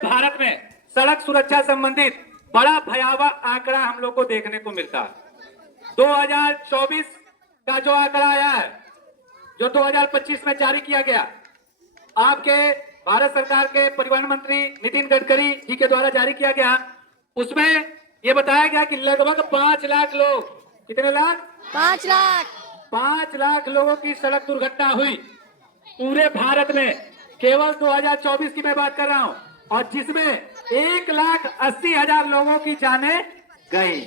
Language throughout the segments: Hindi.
भारत में सड़क सुरक्षा संबंधित बड़ा भयावह आंकड़ा हम लोग को देखने को मिलता है। 2024 का जो आंकड़ा आया है, जो 2025 में जारी किया गया, आपके भारत सरकार के परिवहन मंत्री नितिन गडकरी जी के द्वारा जारी किया गया, उसमें यह बताया गया कि लगभग 5 लाख लोग, कितने लाख? 5 लाख लोगों की सड़क दुर्घटना हुई पूरे भारत में, केवल 2024 की मैं बात कर रहा हूं, और जिसमें 1,80,000 लोगों की जानें गई।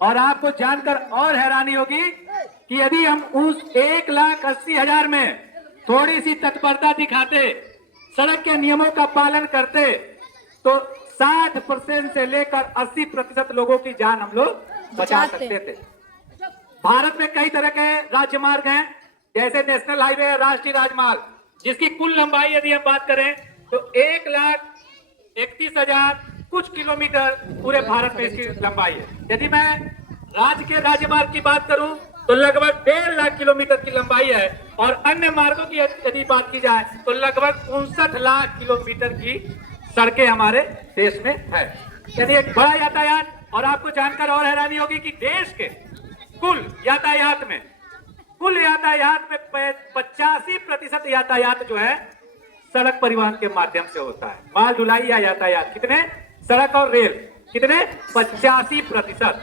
और आपको जानकर और हैरानी होगी कि यदि हम उस 1,80,000 में थोड़ी सी तत्परता दिखाते, सड़क के नियमों का पालन करते, तो 60% से लेकर 80% लोगों की जान हम लोग बचा सकते थे। भारत में कई तरह के राज्य मार्ग हैं, जैसे नेशनल हाईवे, राष्ट्रीय राजमार्ग, जिसकी कुल लंबाई यदि हम बात करें तो 1,31,000 कुछ किलोमीटर पूरे भारत में इसकी लंबाई है। यदि मैं राज्य के राजमार्ग की बात करूं तो लगभग 1.5 लाख किलोमीटर की लंबाई है, और अन्य मार्गों की यदि बात की जाए तो लगभग 59 लाख किलोमीटर की सड़कें हमारे देश में है। यानी एक बड़ा यातायात। और आपको जानकर और हैरानी होगी कि देश के कुल यातायात में 85% यातायात जो है सड़क परिवहन के माध्यम से होता है। माल ढुलाई या यातायात कितने? सड़क और रेल कितने? 85%।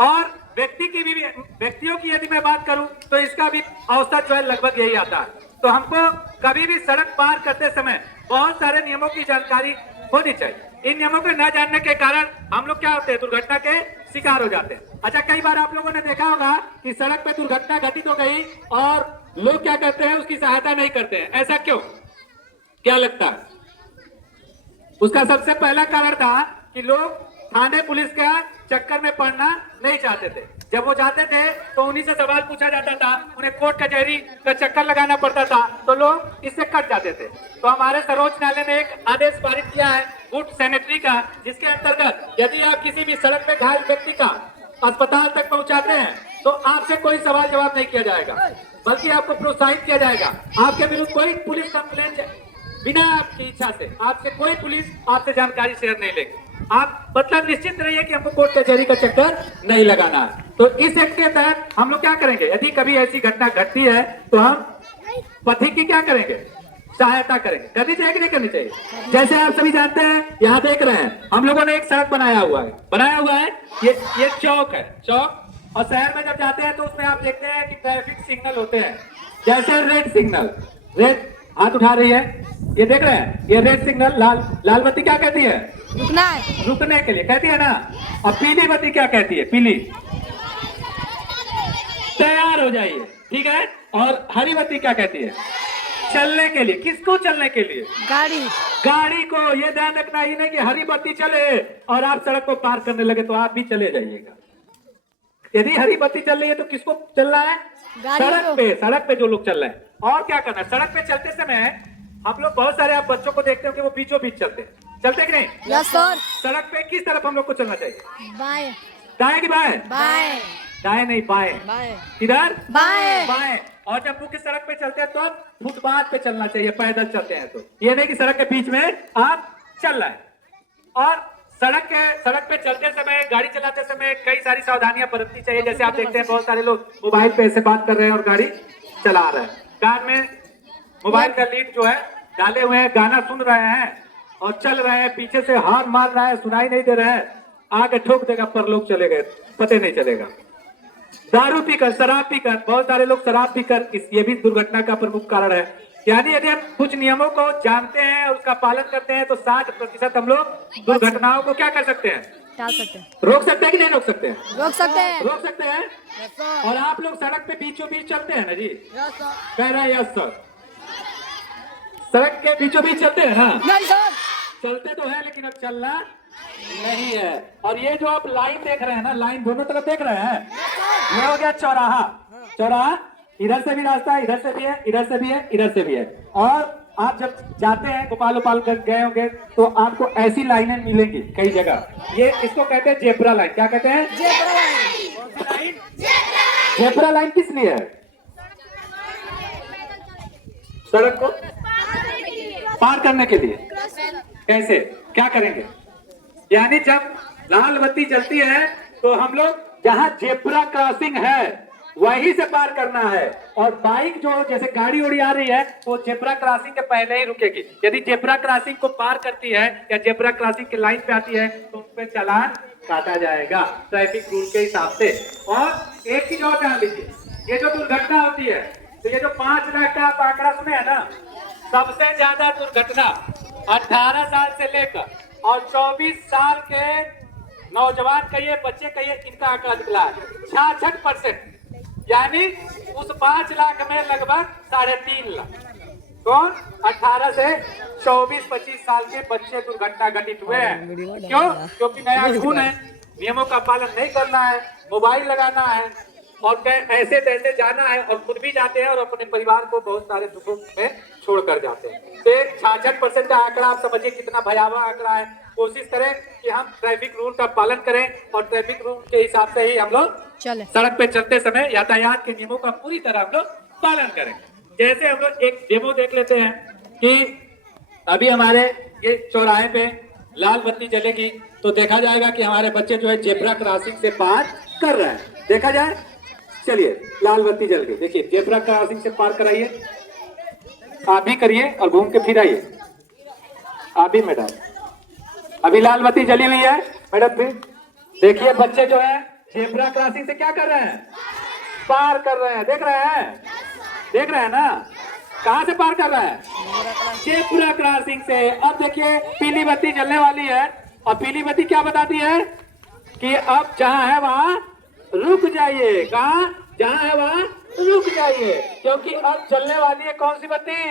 और व्यक्तियों की यदि मैं बात करूं तो इसका भी औसत जो है लगभग यही आता है। तो हमको कभी भी सड़क पार करते समय बहुत सारे नियमों की जानकारी होनी चाहिए। इन नियमों को न जानने के कारण हम लोग क्या होते हैं? दुर्घटना के शिकार हो जाते हैं। अच्छा, कई बार आप लोगों ने देखा होगा कि सड़क पे दुर्घटना घटित हो गई और लोग क्या करते हैं? उसकी सहायता नहीं करते हैं। ऐसा क्यों? क्या लगता है? उसका सबसे पहला कारण था कि लोग थाने पुलिस का चक्कर में पड़ना नहीं चाहते थे। जब वो जाते थे तो उन्हीं से सवाल पूछा जाता था, उन्हें कोर्ट कचहरी का चक्कर लगाना पड़ता था, तो लोग इससे कट जाते थे। तो हमारे सर्वोच्च न्यायालय ने एक आदेश पारित किया है गुड सैनिटरी का, जिसके अंतर्गत यदि आप किसी भी सड़क पे घायल व्यक्ति का अस्पताल तक पहुंचाते हैं तो आपसे कोई सवाल जवाब नहीं किया जाएगा, बल्कि आपको प्रोत्साहित किया जाएगा। आपके विरुद्ध कोई पुलिस कंप्लेंट बिना आपकी इच्छा से आपसे कोई पुलिस आपसे जानकारी शेयर नहीं लेगी। आप मतलब निश्चित रहिए कि हमको कोर्ट कचहरी का चक्कर नहीं लगाना है। तो इस एक्ट के तहत हम लोग क्या करेंगे? यदि कभी ऐसी घटना घटती है तो हम पथिक की क्या करेंगे? सहायता करेंगे। करनी चाहिए कि नहीं करनी चाहिए? जैसे आप सभी जानते हैं, यहाँ देख रहे हैं हम लोगों ने एक सड़क बनाया हुआ है। ये चौक है, चौक। और शहर में जब जाते हैं तो उसमें आप देखते हैं कि ट्रैफिक सिग्नल होते हैं, जैसे रेड सिग्नल, रेड हाथ उठा रही है, ये देख रहे हैं, ये रेड सिग्नल, लाल बत्ती क्या कहती है? रुकना है, रुकने के लिए कहती है ना। और पीली बत्ती क्या कहती है? पीली, तैयार हो जाइए, ठीक है। और हरी बत्ती क्या कहती है? चलने के लिए। किसको चलने के लिए? गाड़ी को। ये ध्यान रखना ही नहीं कि हरी बत्ती चले और आप सड़क को पार करने लगे तो आप भी चले जाइएगा। यदि हरी बत्ती चल रही है तो किसको चलना है? सड़क पे जो लोग चल रहे हैं। और क्या करना है? सड़क पे चलते समय हम लोग बहुत सारे आप बच्चों को देखते हो कि वो बीचों बीच चलते हैं, चलते कि नहीं? Yes sir. सड़क पे किस तरफ हम लोग को चलना चाहिए? बाएं। दाएं कि बाएं? बाएं। दाएं नहीं, बाएं। किधर? बाएं। और जब मुख्य सड़क पे चलते हैं तो फुटपाथ पे चलना चाहिए, पैदल चलते हैं तो। ये नहीं कि सड़क के बीच में आप चल रहे हैं। और सड़क पे चलते समय, गाड़ी चलाते समय कई सारी सावधानियां बरतनी चाहिए। जैसे आप देखते हैं बहुत सारे लोग मोबाइल पे ऐसे बात कर रहे हैं और गाड़ी चला रहे हैं, कान में मोबाइल का लीड जो है डाले हुए हैं, गाना सुन रहे हैं और चल रहे हैं, पीछे से हॉर्न मार रहा है, सुनाई नहीं दे रहा है, आगे ठोक देगा पर लोग चले गए, पता नहीं चलेगा। दारू पीकर, शराब पीकर, बहुत सारे लोग शराब पीकर, ये भी दुर्घटना का प्रमुख कारण है। यानी यदि हम कुछ नियमों को जानते हैं और उसका पालन करते हैं तो 60% हम लोग दुर्घटनाओं को क्या कर सकते हैं? टाल सकते हैं। रोक सकते हैं कि नहीं रोक सकते हैं? रोक सकते हैं। रोक सकते हैं। और आप लोग सड़क पे बीचों बीच चलते हैं ना जी? कह रहे हैं यस सर। सड़क के बीचों बीच चलते हैं? हाँ नहीं सर। चलते तो है लेकिन अब चलना नहीं है। और ये जो आप लाइन देख रहे हैं ना, लाइन दोनों तरफ देख रहे हैं, ये हो गया चौराहा। चौराहा, इधर से भी रास्ता है, इधर से भी है, इधर से भी है, इधर से भी है। और आप जब जाते हैं गोपाल गए होंगे तो आपको ऐसी लाइनें मिलेंगी कई जगह। ये इसको कहते हैं जेब्रा लाइन। क्या कहते हैं? Zebra line. जेब्रा लाइन किस लिए है? सड़क को पार करने के लिए कैसे क्या करेंगे? यानी जब लाल बत्ती जलती है तो हम लोग जहां जेब्रा क्रॉसिंग है वहीं से पार करना है। और बाइक जो जैसे गाड़ी उड़ी आ रही है वो जेब्रा क्रॉसिंग के पहले ही रुकेगी। यदि जेब्रा क्रॉसिंग को पार करती है या जेब्रा क्रॉसिंग की लाइन पे आती है तो उस पर चालान काटा जाएगा ट्रैफिक रूल के हिसाब से। और एक चीज और जान लीजिए, ये जो दुर्घटना होती है तो ये जो 5 लाख का आप आंकड़ा सुने है ना, सबसे ज्यादा दुर्घटना 18 साल से लेकर और 24 साल के नौजवान कहिए, बच्चे कहिए, इनका आंकड़ा निकला है 66%। यानी उस 5 लाख में लगभग 3.5 लाख कौन 18 से 24-25 साल के बच्चे दुर्घटना घटित हुए हैं। क्यों? क्योंकि नया खून है, नियमों का पालन नहीं करना है, मोबाइल लगाना है और ऐसे तैसे जाना है और खुद भी जाते हैं और अपने परिवार को बहुत सारे दुखों में छोड़कर जाते हैं। तो 66% का आंकड़ा आप समझिए कितना भयावह आंकड़ा है। कोशिश करें कि हम ट्रैफिक रूल का पालन करें और ट्रैफिक रूल के हिसाब से ही हम लोग सड़क पे चलते समय यातायात के नियमों का पूरी तरह हम लोग पालन करें। जैसे हम लोग एक डेमो देख लेते हैं कि अभी हमारे ये चौराहे पे लाल बत्ती जलेगी तो देखा जाएगा कि हमारे बच्चे जो है जेब्रा क्रॉसिंग से पार कर रहे हैं। देखा जाए, चलिए लाल बत्ती जल गई, देखिए जेब्रा क्रॉसिंग से पार कराइए, आप भी करिए और घूम के फिर आइए। आप भी मैडम, अभी लाल बत्ती जली हुई है मैडम, फिर देखिए बच्चे जो है जेब्रा क्रॉसिंग से क्या कर रहे हैं, पार कर रहे हैं। देख रहे हैं, देख रहे हैं ना, कहां से पार कर रहे हैं, जेब्रा क्रॉसिंग से। अब देखिए पीली बत्ती जलने वाली है और पीली बत्ती क्या बताती है कि अब जहां है वहां रुक जाइए। कहां जहां है वहां रुक जाइए, क्योंकि अब चलने वाली है कौन सी बत्ती,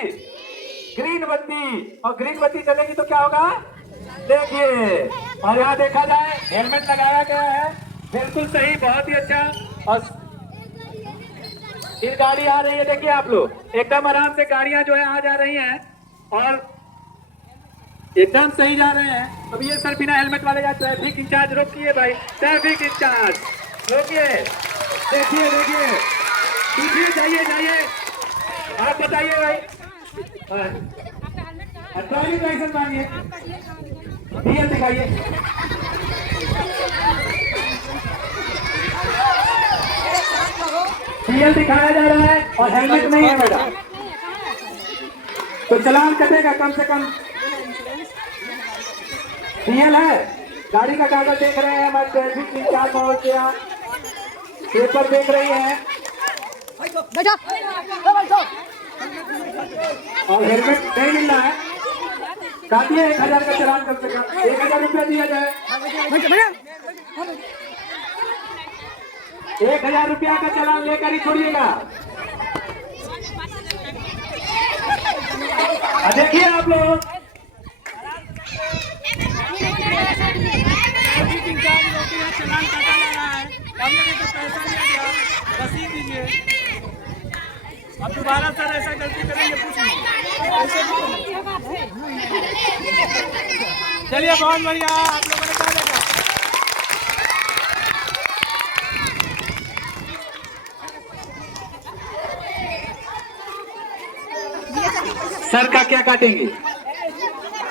ग्रीन बत्ती। और ग्रीन बत्ती चलेगी तो क्या होगा देखिए। और यहाँ देखा जाए हेलमेट लगाया गया है, बिल्कुल सही, बहुत ही अच्छा। और फिर गाड़ी आ रही है, देखिए आप लोग एकदम आराम से गाड़ियां जो है आ जा रही हैं और एकदम सही जा रहे हैं। अब ये सर बिना हेलमेट वाले जा, ट्रैफिक इंचार्ज रोकिए भाई, ट्रैफिक इंचार्ज रोकिए, देखिए देखिए, पीछे जाइए जाइए, आप बताइए भाई, ड्राइविंग लाइसेंस मांगिए, डीएल दिखाइए। डीएल दिखाया जा रहा है और हेलमेट नहीं है मैडम, तो चलान कटेगा कम से कम। डीएल है, गाड़ी का कागज देख रहे हैं हमारे ट्रैफिक इंचार्ज महोदय, यहाँ पेपर देख रही है और हेलमेट नहीं मिल रहा है, काटिए 1000 का चलान, कम से कम 1000 रुपया दिया जाए। 1000 रुपया का चलान लेकर ही छोड़िएगा। देखिए आप लोग चलान काटा जा रहा है, हमने तो पैसा नहीं दिया, रसीद दीजिए। अब दोबारा सर ऐसा गलती करेंगे पूछ लीजिए। चलिए बहुत बढ़िया, आप लोगों ने क्या देखा। सर का क्या काटेंगे,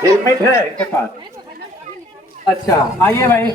हेलमेट है इनके पास, अच्छा आइए भाई।